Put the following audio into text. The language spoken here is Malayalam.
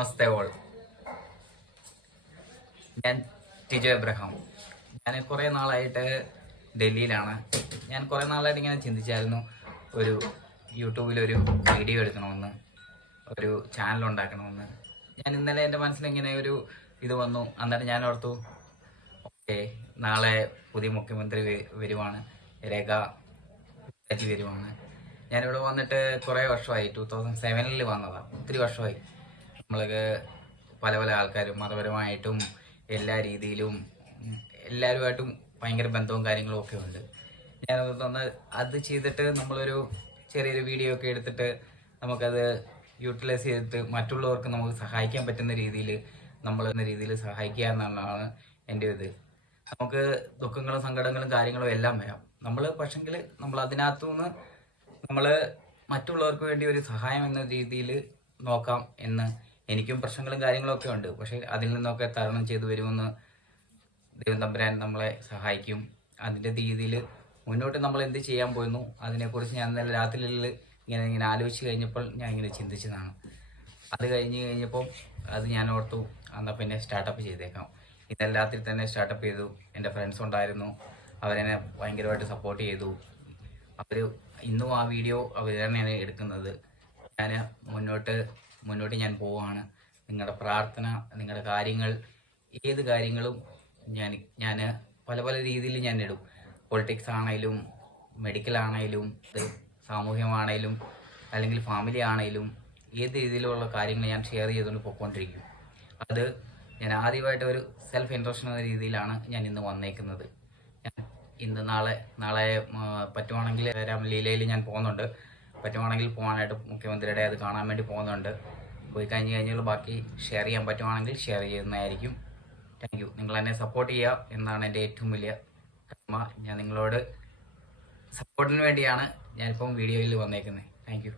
നമസ്തേ ഓൾ. ഞാൻ ടിജോ എബ്രഹാം. ഞാൻ കുറേ നാളായിട്ട് ഡൽഹിയിലാണ്. ഞാൻ കുറേ നാളായിട്ട് ഇങ്ങനെ ചിന്തിച്ചായിരുന്നു ഒരു യൂട്യൂബിലൊരു വീഡിയോ എടുക്കണമെന്ന്, ഒരു ചാനൽ ഉണ്ടാക്കണമെന്ന്. ഞാൻ ഇന്നലെ എൻ്റെ മനസ്സിലിങ്ങനെ ഒരു ഇത് വന്നു. എന്നിട്ട് ഞാൻ ഓർത്തു, ഓക്കെ, നാളെ പുതിയ മുഖ്യമന്ത്രി വരുവാണ്, രേഖ വരുവാണ്. ഞാനിവിടെ വന്നിട്ട് കുറേ വർഷമായി. 2007 വന്നതാണ്. ഒത്തിരി വർഷമായി. നമ്മൾക്ക് പല പല ആൾക്കാരും മതപരമായിട്ടും എല്ലാ രീതിയിലും എല്ലാവരുമായിട്ടും ഭയങ്കര ബന്ധവും കാര്യങ്ങളും ഒക്കെ ഉണ്ട്. ഞാനതൊന്ന് അത് ചെയ്തിട്ട് നമ്മളൊരു ചെറിയൊരു വീഡിയോ ഒക്കെ എടുത്തിട്ട് നമുക്കത് യൂട്ടിലൈസ് ചെയ്തിട്ട് മറ്റുള്ളവർക്ക് നമുക്ക് സഹായിക്കാൻ പറ്റുന്ന രീതിയിൽ നമ്മളെന്ന രീതിയിൽ സഹായിക്കുക എന്നുള്ളതാണ് എൻ്റെ ഇത്. നമുക്ക് ദുഃഖങ്ങളും സങ്കടങ്ങളും കാര്യങ്ങളും എല്ലാം വരാം. പക്ഷെങ്കിൽ നമ്മൾ അതിനകത്തുനിന്ന് നമ്മൾ മറ്റുള്ളവർക്ക് വേണ്ടി ഒരു സഹായം എന്ന രീതിയിൽ നോക്കാം എന്ന്. എനിക്കും പ്രശ്നങ്ങളും കാര്യങ്ങളൊക്കെ ഉണ്ട്, പക്ഷെ അതിൽ നിന്നൊക്കെ തരണം ചെയ്തു വരുമെന്ന് ദൈവം തമ്പുരാൻ നമ്മളെ സഹായിക്കും. അതിൻ്റെ രീതിയിൽ മുന്നോട്ട് നമ്മൾ എന്ത് ചെയ്യാൻ പോയിരുന്നു അതിനെക്കുറിച്ച് ഞാൻ ഇന്നലെ രാത്രിയിൽ ഇങ്ങനെ ആലോചിച്ച് കഴിഞ്ഞപ്പോൾ ഞാൻ ഇങ്ങനെ ചിന്തിച്ചതാണ്. അത് കഴിഞ്ഞപ്പോൾ അത് ഞാൻ ഓർത്തു, എന്നാൽ പിന്നെ സ്റ്റാർട്ടപ്പ് ചെയ്തേക്കാം. ഇന്നലെ രാത്രി തന്നെ സ്റ്റാർട്ടപ്പ് ചെയ്തു. എൻ്റെ ഫ്രണ്ട്സ് ഉണ്ടായിരുന്നു, അവരെന്നെ ഭയങ്കരമായിട്ട് സപ്പോർട്ട് ചെയ്തു. അവർ ഇന്നും ആ വീഡിയോ അവർ തന്നെയാണ് എടുക്കുന്നത്. ഞാൻ മുന്നോട്ട് ഞാൻ പോവുകയാണ്. നിങ്ങളുടെ പ്രാർത്ഥന, നിങ്ങളുടെ കാര്യങ്ങൾ, ഏത് കാര്യങ്ങളും ഞാൻ പല പല രീതിയിൽ ഞാൻ ഇടും. പൊളിറ്റിക്സ് ആണെങ്കിലും, മെഡിക്കൽ ആണെങ്കിലും, സാമൂഹ്യമാണെങ്കിലും, അല്ലെങ്കിൽ ഫാമിലി ആണെങ്കിലും, ഏത് രീതിയിലുള്ള കാര്യങ്ങൾ ഞാൻ ഷെയർ ചെയ്തുകൊണ്ട് പോയിക്കൊണ്ടിരിക്കും. അത് ഞാൻ ആദ്യമായിട്ട് ഒരു സെൽഫ് ഇൻട്രസ്റ്റ് എന്ന രീതിയിലാണ് ഞാൻ ഇന്ന് വന്നേക്കുന്നത്. നാളെ പറ്റുവാണെങ്കിൽ രാമലീലയിൽ ഞാൻ പോകുന്നുണ്ട്. പറ്റുവാണെങ്കിൽ പോകാനായിട്ട് മുഖ്യമന്ത്രിയുടെ അത് കാണാൻ വേണ്ടി പോകുന്നുണ്ട്. പോയി കഴിഞ്ഞാൽ ബാക്കി ഷെയർ ചെയ്യാൻ പറ്റുവാണെങ്കിൽ ഷെയർ ചെയ്യുന്നതായിരിക്കും. Thank you. നിങ്ങൾ എന്നെ സപ്പോർട്ട് ചെയ്യുക എന്നാണ് എൻ്റെ ഏറ്റവും വലിയ കടമ. ഞാൻ നിങ്ങളോട് സപ്പോർട്ടിന് വേണ്ടിയാണ് ഞാനിപ്പം വീഡിയോയിൽ വന്നേക്കുന്നത്. Thank you.